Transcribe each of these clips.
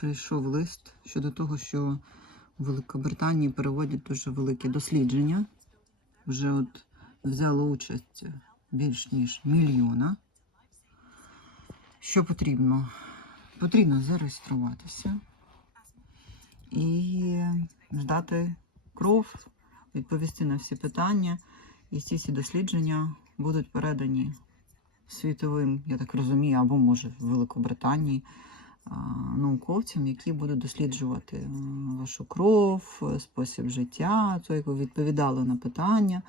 прийшов лист щодо того, що в Великобританії переводять дуже великі дослідження. Вже от взяло участь більш ніж мільйона. Що потрібно? Потрібно зареєструватися і здати кров, відповісти на всі питання. І ці всі дослідження будуть передані світовим, я так розумію, або може в Великобританії науковцям, які будуть досліджувати е, вашу кров, е, спосіб життя, то як ви відповідали на питання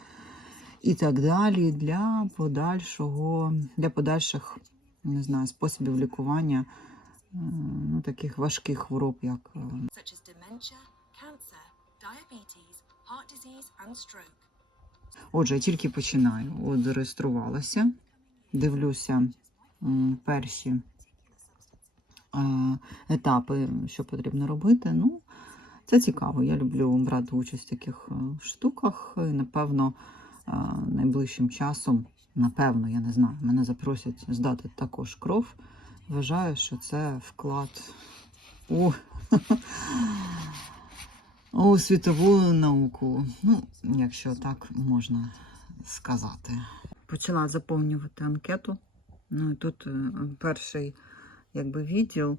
і так далі для подальшого, для подальших не знаю, способів лікування е, ну, таких важких хвороб, як. Отже, я тільки починаю. От зареєструвалася, дивлюся перші етапи, що потрібно робити. Ну, це цікаво. Я люблю брати участь в таких е, штуках. І, напевно, е, найближчим часом, напевно, я не знаю, мене запросять здати також кров. Вважаю, що це вклад у у світову науку. Ну, якщо так можна сказати. Почала заповнювати анкету. Ну, і тут е, перший якби, відділ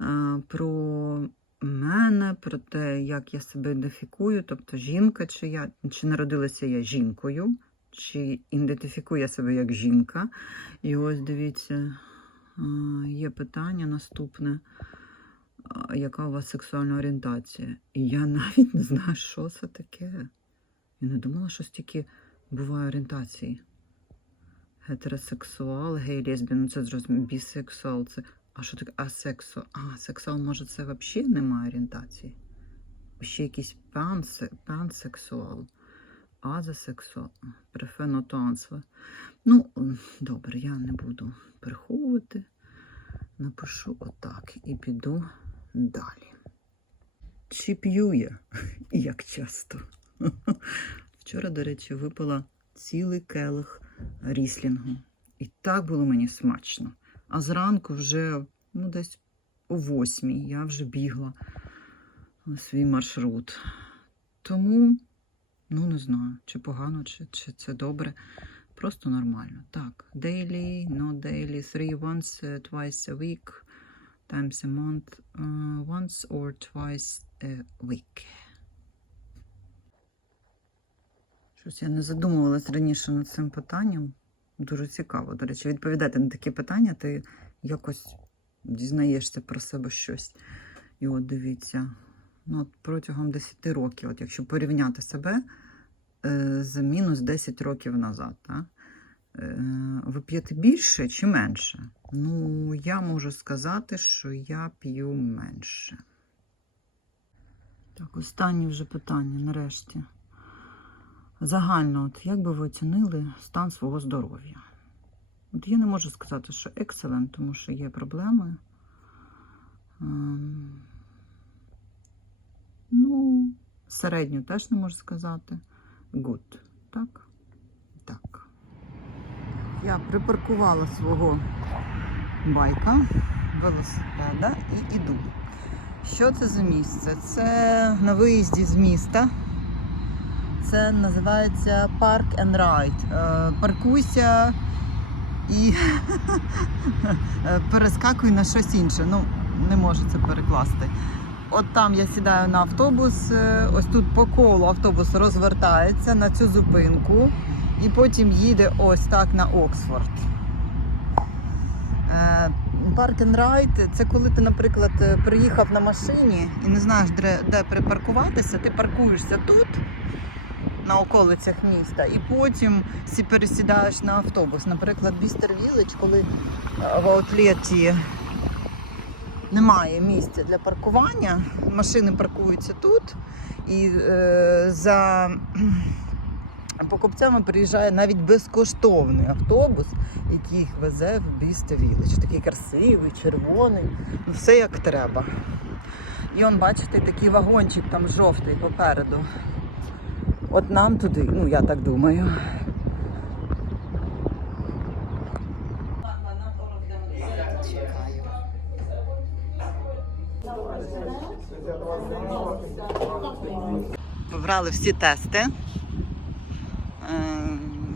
е, про мене, про те, як я себе ідентифікую, тобто жінка, чи я чи народилася я жінкою, чи ідентифікую я себе як жінка. І ось дивіться, е, є питання наступне яка у вас сексуальна орієнтація. І я навіть не знаю, що це таке. Я не думала, що стільки буває орієнтації. Гетеросексуал, гей, лесбіян, ну це зрозуміло, бісексуал, це. А що таке асексуал? А, сексуал, може, це взагалі немає орієнтації? Ще якийсь пансексуал, азосексуал, префенотансва. Ну, добре, я не буду приховувати. Напишу отак і піду далі. Чи п'ю я? Як часто? Вчора, до речі, випила цілий келих ріслінгу. І так було мені смачно. А зранку вже ну, десь о восьмій я вже бігла свій маршрут. Тому, ну не знаю, чи погано, чи, чи це добре. Просто нормально. Так, daily, not daily, three once, uh, twice a week, times a month, uh, once or twice a week. Щось я не задумувалась раніше над цим питанням. Дуже цікаво. До речі, відповідати на такі питання, ти якось дізнаєшся про себе щось. І от дивіться, ну, от протягом 10 років, от якщо порівняти себе е, з мінус 10 років назад, так? Е, ви п'єте більше чи менше? Ну, я можу сказати, що я п'ю менше. Так, останнє вже питання, нарешті. Загально, от як би ви оцінили стан свого здоров'я? От я не можу сказати, що excellent, тому що є проблеми. Ем, Ну, середньо теж не можу сказати. Good. Так? Так. Я припаркувала свого байка, велосипеда і іду. Що це за місце? Це на виїзді з міста. Це називається Park and Ride. Е, Паркуйся і перескакуй на щось інше. Ну, не можу це перекласти. От там я сідаю на автобус, е, ось тут по колу автобус розвертається на цю зупинку і потім їде ось так на Оксфорд. Park and Ride – це коли ти, наприклад, е, приїхав на машині і не знаєш, де припаркуватися, ти паркуєшся тут, на околицях міста, і потім сі- пересідаєш на автобус. Наприклад, Бістер Village, коли е, в аутлеті немає місця для паркування, машини паркуються тут, і е, за покупцями приїжджає навіть безкоштовний автобус, який їх везе в Бісте Вілич. Такий красивий, червоний, ну все як треба. І он, бачите, такий вагончик там жовтий попереду. От нам туди, ну я так думаю. Побрали всі тести. Е,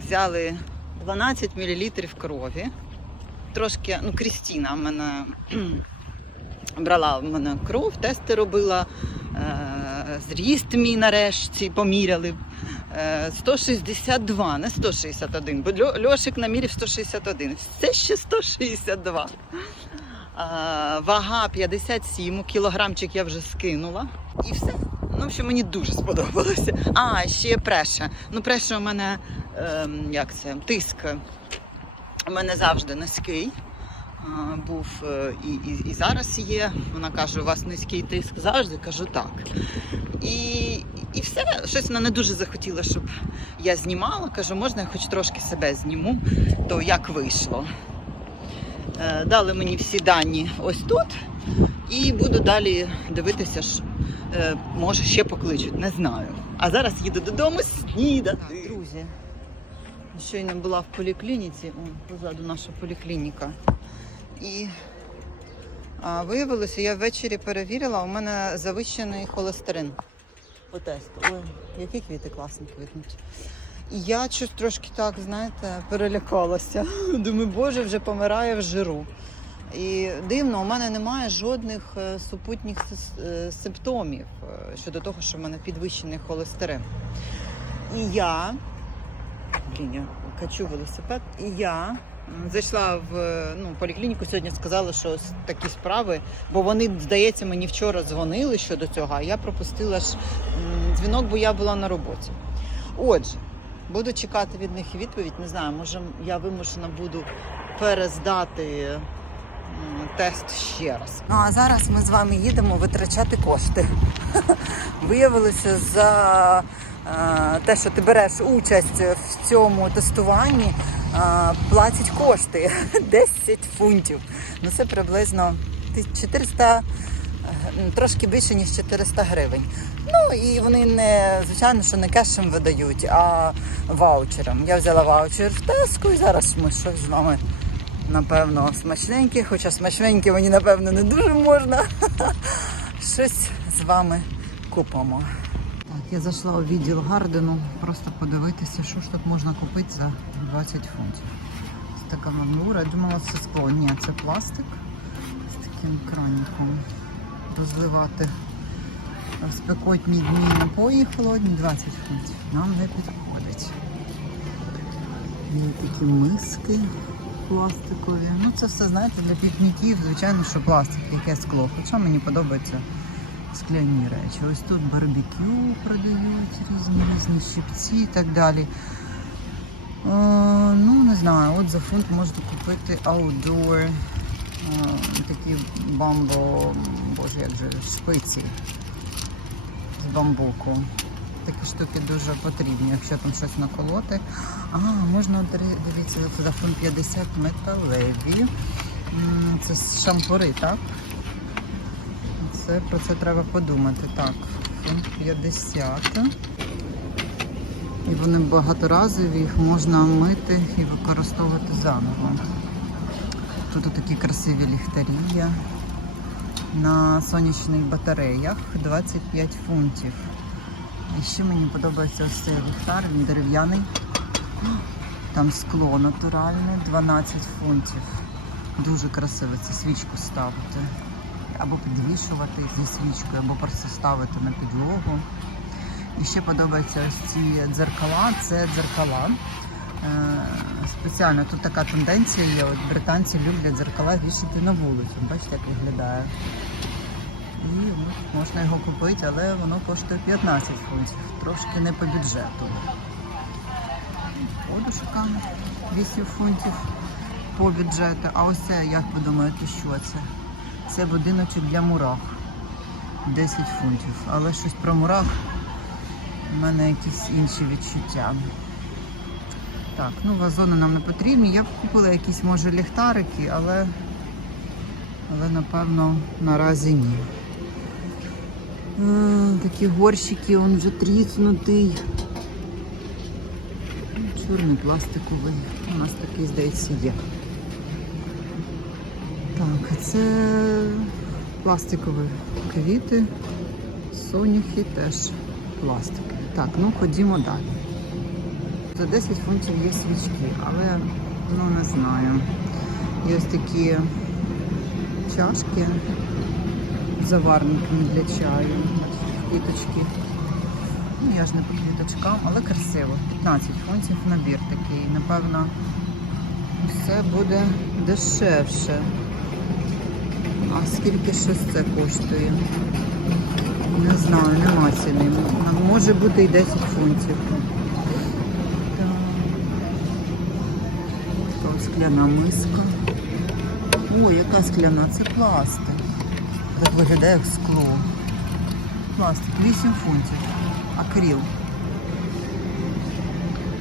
Взяли 12 мл крові. Трошки, ну, Крістіна в мене брала в мене кров, тести робила. Е, Зріст мій нарешті поміряли. Е, 162, не 161, бо Льо- Льошик наміряв 161. Це ще 162. А, вага 57, кілограмчик я вже скинула. І все. Ну, що мені дуже сподобалося. А, ще преша. Ну, преша у мене, ем, як це, тиск. У мене завжди низький. Був е, і, і, і зараз є. Вона каже, у вас низький тиск завжди, кажу так. І, і все, щось вона не дуже захотіла, щоб я знімала. Кажу, можна я хоч трошки себе зніму, то як вийшло. Е, Дали мені всі дані ось тут. І буду далі дивитися, е, може ще покличуть, не знаю. А зараз їду додому снідати. Друзі, щойно була в поліклініці, о, позаду наша поліклініка. І а, виявилося, я ввечері перевірила, у мене завищений холестерин по тесту. Ой, які квіти класно квітнуть. І я щось трошки так, знаєте, перелякалася. Думаю, боже, вже помирає в жиру. І дивно, у мене немає жодних е, супутніх е, симптомів е, щодо того, що в мене підвищений холестерин. І я, блін, я качу велосипед, і я зайшла в е, ну, поліклініку сьогодні, сказала, що такі справи, бо вони, здається, мені вчора дзвонили щодо цього, а я пропустила ж дзвінок, бо я була на роботі. Отже, буду чекати від них відповідь. Не знаю, може я вимушена буду перездати тест ще раз. Ну а зараз ми з вами їдемо витрачати кошти. Виявилося за те, що ти береш участь в цьому тестуванні, платять кошти 10 фунтів. Ну це приблизно 400, е, трошки більше ніж 400 гривень. Ну і вони не звичайно, що не кешем видають, а ваучером. Я взяла ваучер в Теску і зараз ми щось з вами. Напевно, смачненьке, хоча смачненьке мені, напевно, не дуже можна. Щось з вами купимо. Я зайшла у відділ Гардену, просто подивитися, що ж тут можна купити за 20 фунтів. Ось така мамура. Я думала, це скло. Ні, це пластик з таким краником. Розливати в спекотні дні напої холодні 20 фунтів. Нам не підходить. Є такі миски пластикові. Ну це все, знаєте, для пікніків, звичайно, що пластик, яке скло. Хоча мені подобаються скляні речі. Ось тут барбекю продають, різні різні щипці і так далі. О, ну, не знаю, от за фунт можна купити outdoor, о, такі бамбо, боже, як же, шпиці з бамбуку. Такі штуки дуже потрібні, якщо там щось наколоти. А, можна диві- дивіться, за фунт 50 металеві. Це шампури, так? Це про це треба подумати. Так, фунт 50. І вони багаторазові, їх можна мити і використовувати заново. Тут такі красиві ліхтарі є. На сонячних батареях 25 фунтів. І ще мені подобається ось цей ліхтар, він дерев'яний. Там скло натуральне, 12 фунтів. Дуже красиво це свічку ставити. Або підвішувати зі свічкою, або просто ставити на підлогу. І ще подобаються ось ці дзеркала. Це дзеркала. Е, Спеціально тут така тенденція є. От британці люблять дзеркала вішати на вулицю. Бачите, як виглядає. І от можна його купити, але воно коштує 15 фунтів. Трошки не по бюджету. Подушка 8 фунтів по бюджету. А ось це, як ви думаєте, що це? Це будиночок для мурах. 10 фунтів. Але щось про мурах у мене якісь інші відчуття. Так, ну вазони нам не потрібні. Я б купила якісь, може, ліхтарики, але, але напевно наразі ні. Такі горщики, він вже тріснутий. Чорний пластиковий. У нас такий, здається, є. Так, це Пластикові квіти, соняхи теж пластикові. Так, ну ходімо далі. За 10 фунтів є свічки, але ну не знаю. Є ось такі чашки з заварниками для чаю. Квіточки. Ну, я ж не по квіточкам, але красиво. 15 фунтів набір такий. Напевно, все буде дешевше. А скільки щось це коштує? Не знаю, нема ціни. Може бути і 10 фунтів. Так. Така скляна миска. О, яка скляна? Це пластик. Так виглядає як скло. Пластик, 8 фунтів. Акрил.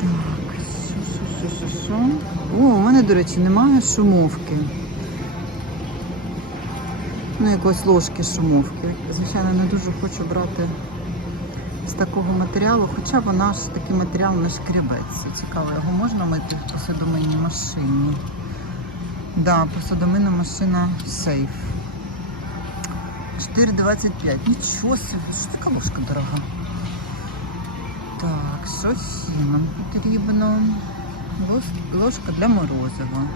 Так, що, що, що, що, що? О, у мене, до речі, немає шумовки. Ну, якоїсь ложки шумовки. Звичайно, не дуже хочу брати з такого матеріалу, хоча вона ж такий матеріал не шкребеться. Цікаво, його можна мити в посудомийній машині. Да, посудомийна машина сейф. 4,25. Нічого собі, що така ложка дорога. Так, що ще нам потрібно? Ложка для морозива.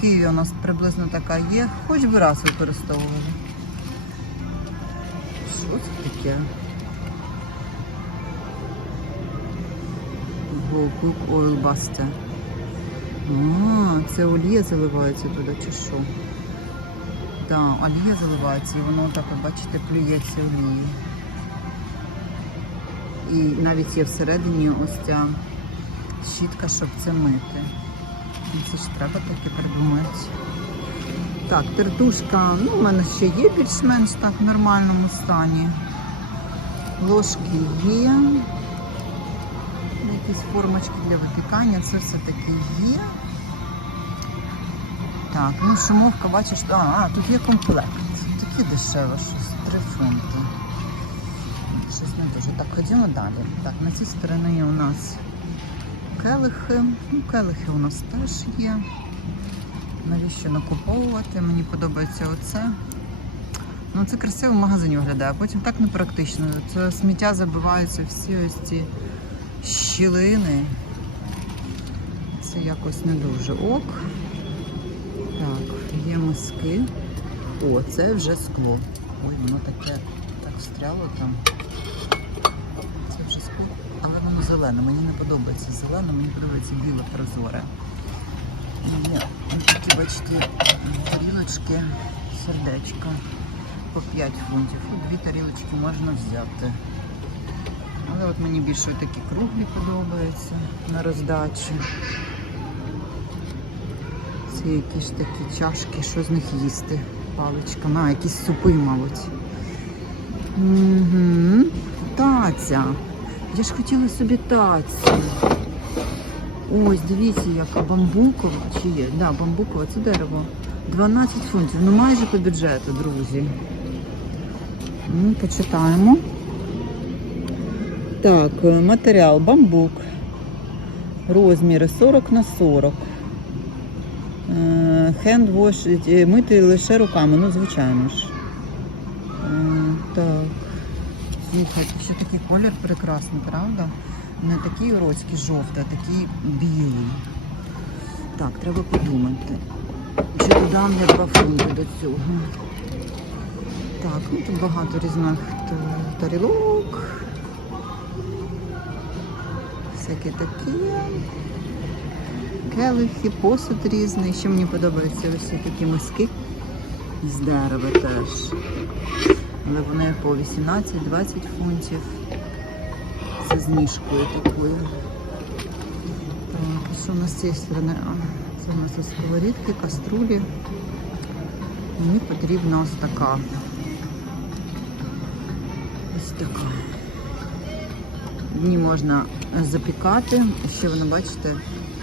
В Києві у нас приблизно така є, хоч би раз використовували. Що це таке? Go Cook Oil Buster. Це олія заливається туди чи що? Так, олія заливається і воно так, бачите, плюється олією. І навіть є всередині ось ця щітка, щоб це мити. Це ж треба таке придумати. Так, тертушка, ну, у мене ще є більш-менш так в нормальному стані. Ложки є. Якісь формочки для випікання, це все таки є. Так, ну шумовка, бачиш, а, а тут є комплект. Таке дешеве щось, 3 фунти. Щось не дуже. Так, ходімо далі. Так, на цій стороні у нас келихи. Ну, келихи у нас теж є. Навіщо накуповувати? Мені подобається оце. Ну, це красиво в магазині виглядає, потім так непрактично. Це сміття забиваються всі ось ці щілини. Це якось не дуже ок. Так, є миски. О, це вже скло. Ой, воно таке так встряло там. Це вже скло. Але воно зелене. Мені не подобається зелене, мені подобається біле прозоре. І такі, бачите, тарілочки, сердечка по 5 фунтів. От дві тарілочки можна взяти. Але от мені більше такі круглі подобаються на роздачі. Це якісь такі чашки, що з них їсти паличками. А, якісь супи, мабуть. Угу. Таця. Я ж хотіла собі тацю. Ось, дивіться, яка бамбукова чи є? Да, бамбукова, це дерево. 12 фунтів. Ну майже по бюджету, друзі. Ну, почитаємо. Так, е, матеріал бамбук. Розміри 40 на 40. Хендвош мити лише руками, ну звичайно ж. Е, Так. Слухайте, ще такий колір прекрасний, правда? Не такий уродський жовтий, а такий білий. Так, треба подумати. Чи додам я два фунти до цього? Так, ну тут багато різних тарілок. Всяке таке. Келихи, посуд різний. Ще мені подобаються ось такі миски з дерева теж. Але вони по 18-20 фунтів. Це з ніжкою такою. Так, що у нас з цієї сторони? Це у нас ось сковорідки, каструлі. Мені потрібна ось така. Ось така. В ній можна запікати. Ще вона, бачите,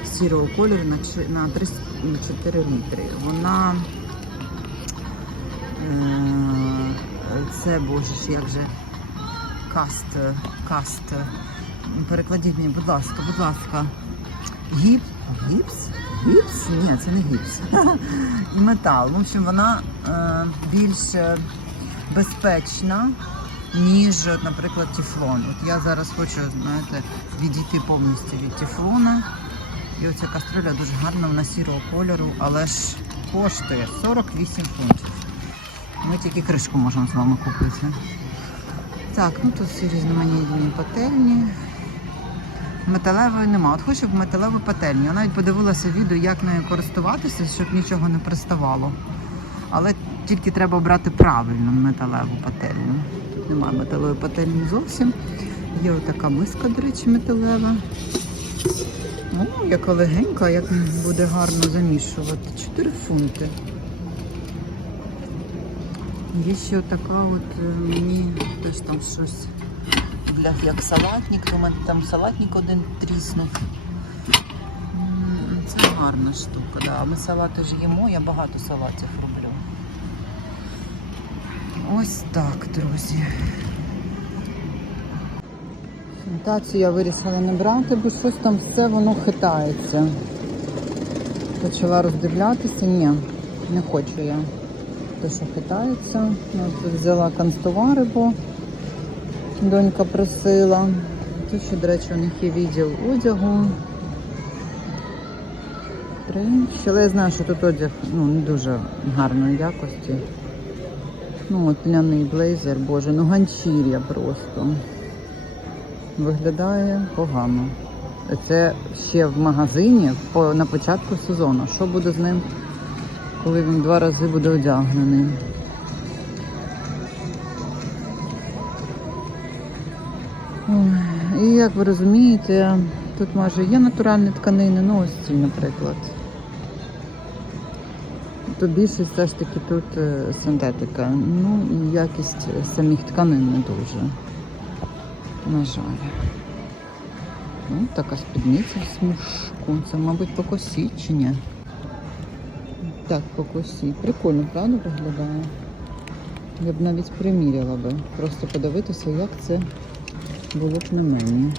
сірого кольору на чи- 3-4 літри. Вона е, це боже ж, як же каст, каст. Перекладіть мені, будь ласка, будь ласка. Гіп... Гіпс? Гіпс? Ні, це не гіпс. І метал. В общем, вона е, більш е, безпечна, ніж, наприклад, тефлон. От я зараз хочу, знаєте, відійти повністю від тефлона. І оця каструля дуже гарна, вона сірого кольору, але ж коштує 48 фунтів. Ми тільки кришку можемо з вами купити. Так, ну тут всі різноманітні пательні. Металевої нема. От хочу в металеву пательню. Я навіть подивилася відео, як нею користуватися, щоб нічого не приставало. Але тільки треба обрати правильну металеву пательню. Тут немає металевої пательні зовсім. Є отака миска, до речі, металева. О, яка легенька, як буде гарно замішувати. 4 фунти. Є ще така от е, мені теж там щось для як салатник, у мене там салатник один тріснув. Це гарна штука, да. Ми салати ж їмо, я багато салатів роблю. Ось так, друзі. Фунтацію я вирішила не брати, бо щось там все воно хитається. Почала роздивлятися, ні, не хочу я. Те, що хитається. Я тут взяла канцтовари, бо донька просила. Тут ще, до речі, у них є відділ одягу. Три. Але я знаю, що тут одяг ну, не дуже гарної якості. Ну, от ляний блейзер, боже, ну ганчір'я просто. Виглядає погано. Це ще в магазині на початку сезону. Що буде з ним, коли він два рази буде одягнений? І як ви розумієте, тут майже є натуральні тканини, ну ось ці, наприклад. То більшість все ж таки тут е, синтетика. Ну і якість самих тканин не дуже. На жаль. Ну, така спідниця в смужку. Це, мабуть, по косі чи ні? Так, по косі. Прикольно, правда, виглядає? Я б навіть приміряла би. Просто подивитися, як це було б на мені.